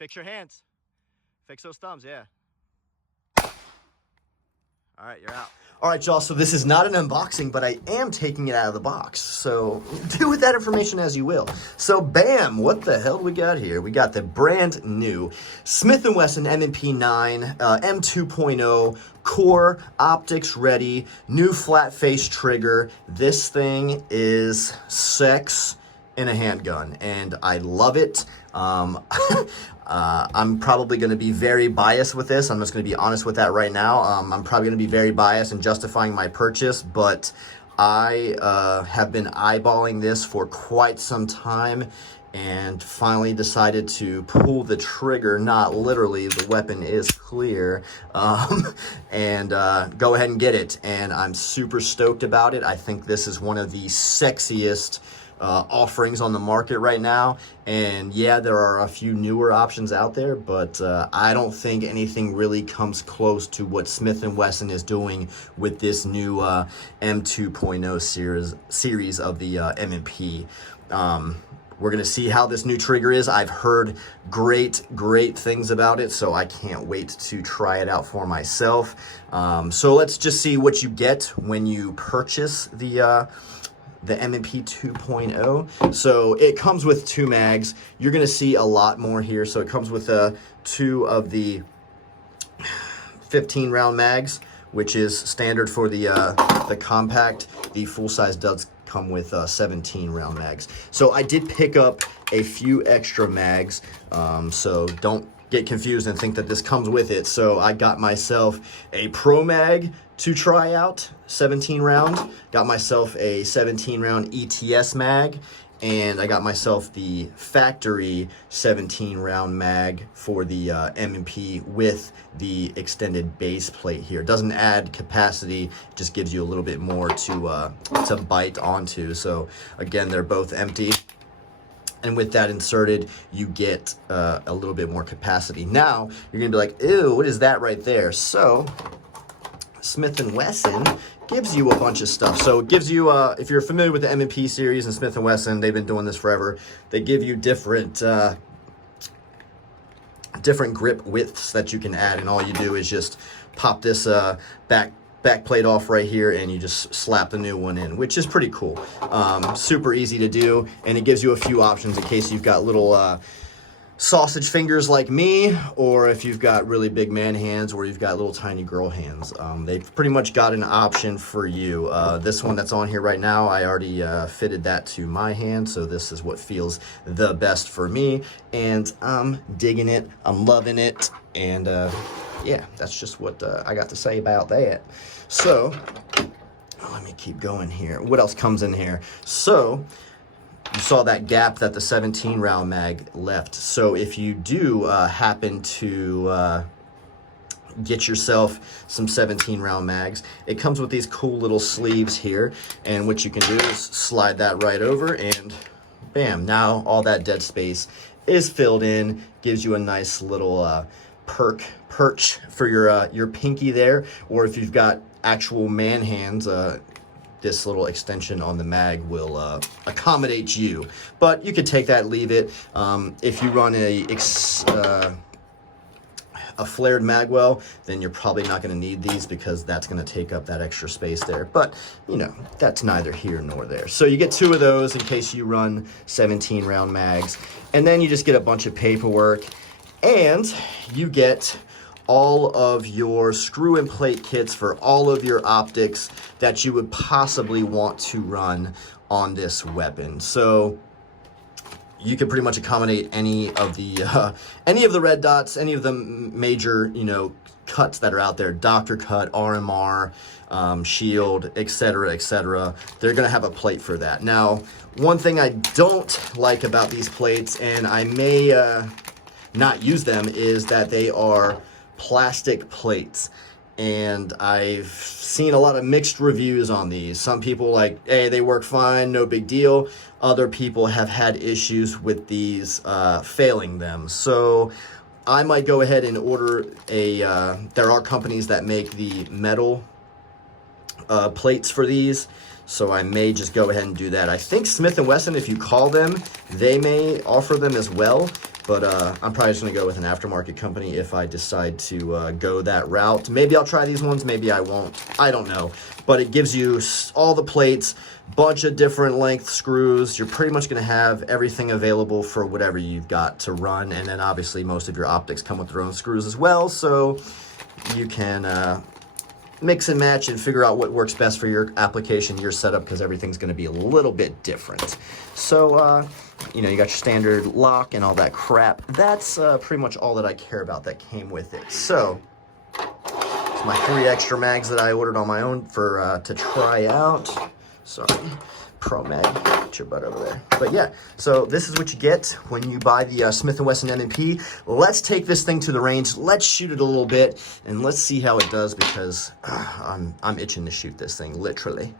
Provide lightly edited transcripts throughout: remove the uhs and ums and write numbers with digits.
Fix your hands. Fix those thumbs, yeah. All right, you're out. All right, y'all, so this is not an unboxing, but I am taking it out of the box. So do with that information as you will. So bam, what the hell do we got here? We got the brand new Smith and Wesson M&P M2.0 C.O.R.E optics ready, new flat face trigger. This thing is sex in a handgun, and I love it. I'm probably going to be very biased with this. I'm just going to be honest with that right now. I'm probably going to be very biased in justifying my purchase, but I have been eyeballing this for quite some time and finally decided to pull the trigger. Not literally, the weapon is clear, and go ahead and get it. And I'm super stoked about it. I think this is one of the sexiest offerings on the market right now. And yeah, there are a few newer options out there, but I don't think anything really comes close to what Smith and Wesson is doing with this new M2.0 series of the M&P. We're gonna see how this new trigger is. I've heard great things about it, so I can't wait to try it out for myself. So let's just see what you get when you purchase the M&P 2.0. So it comes with 2 mags. You're gonna see a lot more here. So it comes with 2 of the 15 round mags, which is standard for the compact. The full size does come with 17 round mags. So I did pick up a few extra mags. So don't get confused and think that this comes with it. So I got myself a Pro Mag to try out, 17 round. Got myself a 17 round ETS mag, and I got myself the factory 17 round mag for the M&P with the extended base plate here. Doesn't add capacity, just gives you a little bit more to bite onto. So again, they're both empty. And with that inserted, you get a little bit more capacity. Now, you're gonna be like, ew, what is that right there? So, Smith and Wesson gives you a bunch of stuff. So it gives you, if you're familiar with the M&P series and Smith and Wesson, they've been doing this forever. They give you different grip widths that you can add, and all you do is just pop this back plate off right here, and you just slap the new one in, which is pretty cool. Super easy to do, and it gives you a few options in case you've got little sausage fingers like me, or if you've got really big man hands, or you've got little tiny girl hands. They've pretty much got an option for you. This one that's on here right now, I already fitted that to my hand, so this is what feels the best for me, and I'm digging it, I'm loving it, and yeah, that's just what I got to say about that. So, let me keep going here. What else comes in here? So, you saw that gap that the 17 round mag left. So if you do happen to get yourself some 17 round mags, it comes with these cool little sleeves here. And what you can do is slide that right over, and bam, now all that dead space is filled in. Gives you a nice little perch for your pinky there. Or if you've got actual man hands, this little extension on the mag will accommodate you. But you could take that, leave it. If you run a flared mag well, then you're probably not going to need these, because that's going to take up that extra space there. But, you know, that's neither here nor there. So you get 2 of those in case you run 17 round mags. And then you just get a bunch of paperwork, and you get all of your screw and plate kits for all of your optics that you would possibly want to run on this weapon. So you can pretty much accommodate any of the red dots, any of the major, you know, cuts that are out there, Dr. Cut, RMR, Shield, etc., etc. They're gonna have a plate for that. Now, one thing I don't like about these plates, and I may not use them, is that they are plastic plates, and I've seen a lot of mixed reviews on these. Some people like, hey, they work fine, no big deal. Other people have had issues with these failing them. So I might go ahead and order a, there are companies that make the metal plates for these. So I may just go ahead and do that. I think Smith and Wesson, if you call them, they may offer them as well. But I'm probably just going to go with an aftermarket company if I decide to go that route. Maybe I'll try these ones. Maybe I won't. I don't know. But it gives you all the plates, bunch of different length screws. You're pretty much going to have everything available for whatever you've got to run. And then obviously most of your optics come with their own screws as well. So you can mix and match and figure out what works best for your application, your setup, because everything's going to be a little bit different. So, you know, you got your standard lock and all that crap. That's pretty much all that I care about that came with it. So, it's my 3 extra mags that I ordered on my own for to try out. Sorry, Pro Mag, get your butt over there. But yeah, so this is what you get when you buy the Smith & Wesson M&P. Let's take this thing to the range. Let's shoot it a little bit, and let's see how it does, because I'm itching to shoot this thing, literally.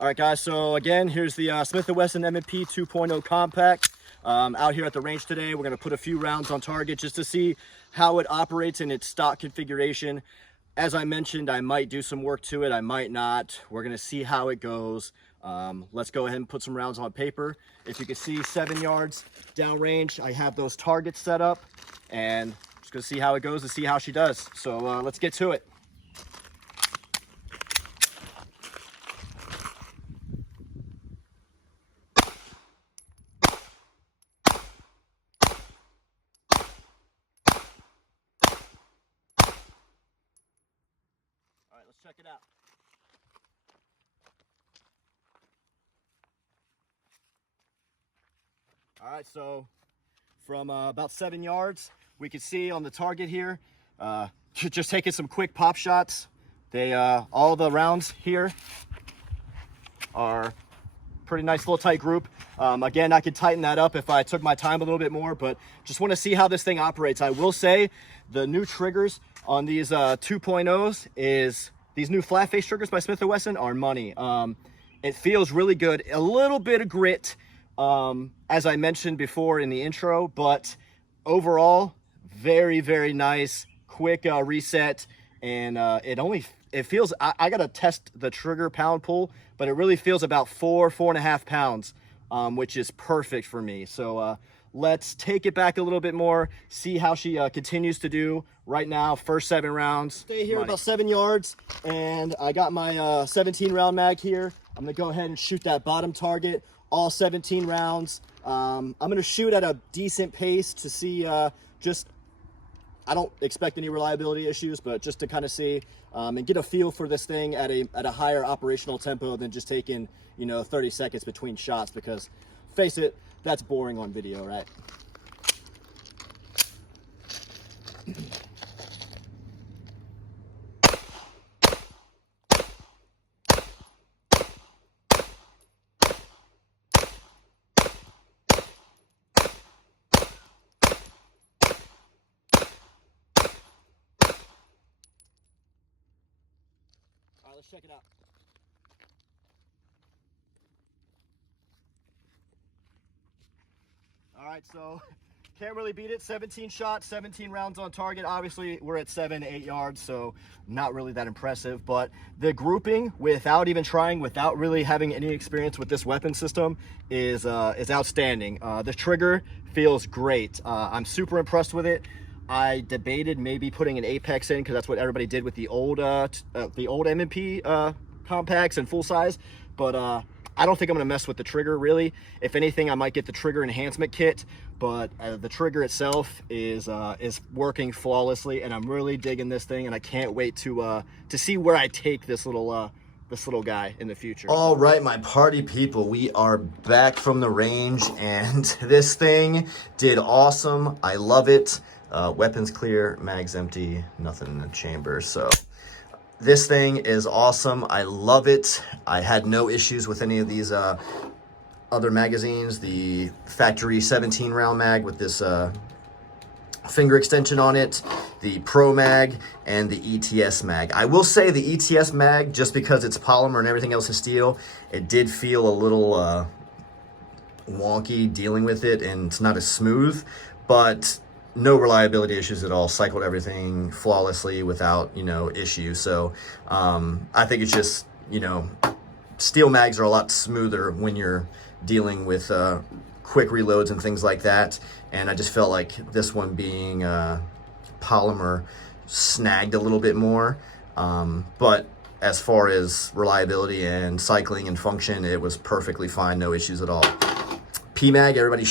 All right, guys, so again, here's the Smith & Wesson M&P 2.0 compact. Out here at the range today, we're going to put a few rounds on target just to see how it operates in its stock configuration. As I mentioned, I might do some work to it, I might not. We're going to see how it goes. Let's go ahead and put some rounds on paper. If you can see, 7 yards downrange, I have those targets set up, and just going to see how it goes and see how she does. So let's get to it. All right, let's check it out. All right, so from about 7 yards, we can see on the target here, just taking some quick pop shots. They all the rounds here are pretty nice little tight group. Again, I could tighten that up if I took my time a little bit more, but just want to see how this thing operates. I will say the new triggers on these 2.0s is these new flat face triggers by Smith & Wesson are money. It feels really good. A little bit of grit, as I mentioned before in the intro, but overall, very, very nice, quick reset. And it feels, I got to test the trigger pound pull, but it really feels about 4.5 pounds, which is perfect for me. So let's take it back a little bit more, see how she continues to do right now. First 7 rounds. Stay here about 7 yards, and I got my 17 round mag here. I'm gonna go ahead and shoot that bottom target, all 17 rounds. I'm gonna shoot at a decent pace to see I don't expect any reliability issues, but just to kind of see and get a feel for this thing at a higher operational tempo than just taking, you know, 30 seconds between shots, because face it, that's boring on video, right? All right, let's check it out. All right, so can't really beat it. 17 shots, 17 rounds on target. Obviously, we're at 7 to 8 yards, so not really that impressive. But the grouping, without even trying, without really having any experience with this weapon system, is outstanding. The trigger feels great. I'm super impressed with it. I debated maybe putting an Apex in, because that's what everybody did with the old M&P compacts and full size. But I don't think I'm gonna mess with the trigger, really. If anything, I might get the trigger enhancement kit, but the trigger itself is working flawlessly, and I'm really digging this thing, and I can't wait to see where I take this little guy in the future. All right, my party people, we are back from the range, and this thing did awesome. I love it. Weapons clear, mags empty, nothing in the chamber. So this thing is awesome. I love it. I had no issues with any of these other magazines. The factory 17 round mag with this finger extension on it, the Pro Mag, and the ETS mag. I will say the ETS mag, just because it's polymer and everything else is steel, it did feel a wonky dealing with it, and it's not as smooth, but no reliability issues at all. Cycled everything flawlessly without, you know, issue. So I think it's just, you know, steel mags are a lot smoother when you're dealing with quick reloads and things like that. And I just felt like this one being polymer snagged a little bit more. But as far as reliability and cycling and function, it was perfectly fine, no issues at all. PMag, everybody,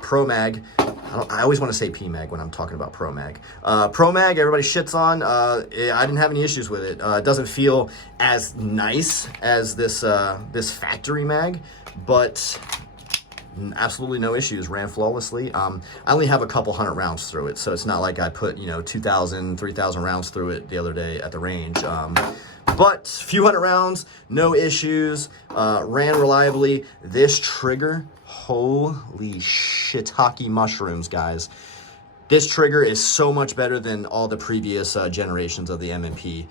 Pro Mag. I always want to say PMag when I'm talking about Pro Mag. Pro Mag, everybody shits on. I didn't have any issues with it. It doesn't feel as nice as this this factory mag, but absolutely no issues. Ran flawlessly. I only have a couple hundred rounds through it, so it's not like I put, you know, 2,000, 3,000 rounds through it the other day at the range. But few hundred rounds, no issues, ran reliably. This trigger, holy shiitake mushrooms, guys. This trigger is so much better than all the previous generations of the M&P.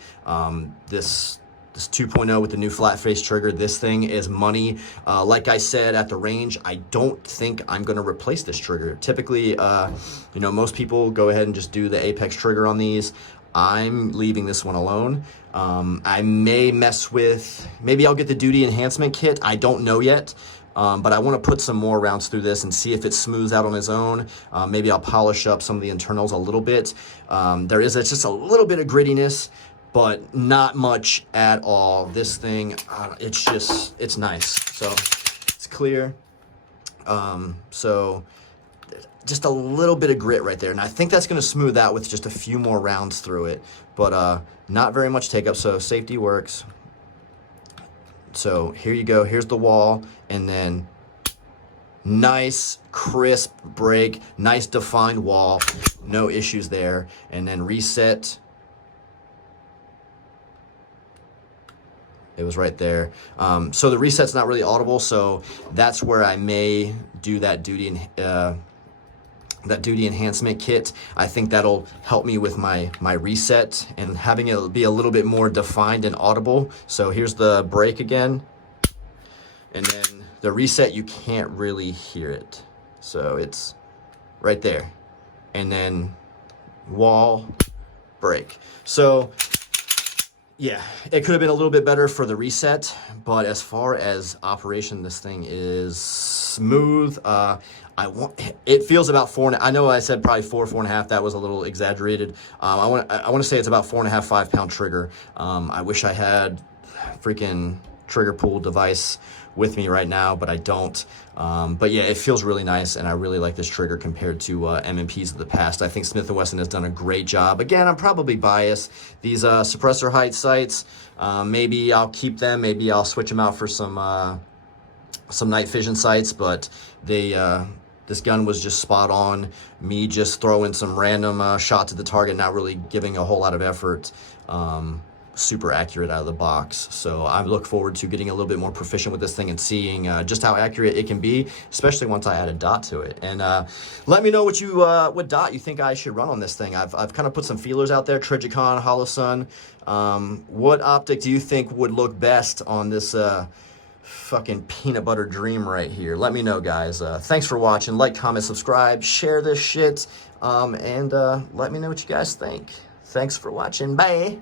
This 2.0 with the new flat face trigger, this thing is money. Like I said at the range, I don't think I'm gonna replace this trigger. Typically, you know, most people go ahead and just do the Apex trigger on these. I'm leaving this one alone. I may mess with, maybe I'll get the duty enhancement kit. I don't know yet, but I want to put some more rounds through this and see if it smooths out on its own. Maybe I'll polish up some of the internals a little bit. There is just a little bit of grittiness, but not much at all. This thing, it's nice. So it's clear. So just a little bit of grit right there. And I think that's going to smooth out with just a few more rounds through it, but not very much take up. So safety works. So here you go. Here's the wall, and then nice crisp break, nice defined wall, no issues there. And then reset. It was right there. So the reset's not really audible, so that's where I may do that duty enhancement kit. I think that'll help me with my reset and having it be a little bit more defined and audible. So here's the break again, and then the reset, you can't really hear it, so it's right there, and then wall, break. So yeah, it could have been a little bit better for the reset, but as far as operation, this thing is smooth. It feels about 4. I know I said probably 4.5. That was a little exaggerated. I want to say it's about 4.5, 5 pound trigger. I wish I had freaking trigger pull device with me right now, but I don't. But yeah, it feels really nice, and I really like this trigger compared to M&Ps of the past. I think Smith and Wesson has done a great job. Again, I'm probably biased. These suppressor height sights, maybe I'll keep them. Maybe I'll switch them out for some night vision sights, but this gun was just spot on. Me just throwing some random shots at the target, not really giving a whole lot of effort. Super accurate out of the box. So I look forward to getting a little bit more proficient with this thing and seeing just how accurate it can be, especially once I add a dot to it. And let me know what dot you think I should run on this thing. I've kind of put some feelers out there, Trijicon, Holosun. What optic do you think would look best on this fucking peanut butter dream right here? Let me know, guys. Thanks for watching. Like, comment, subscribe, share this shit, and let me know what you guys think. Thanks for watching. Bye.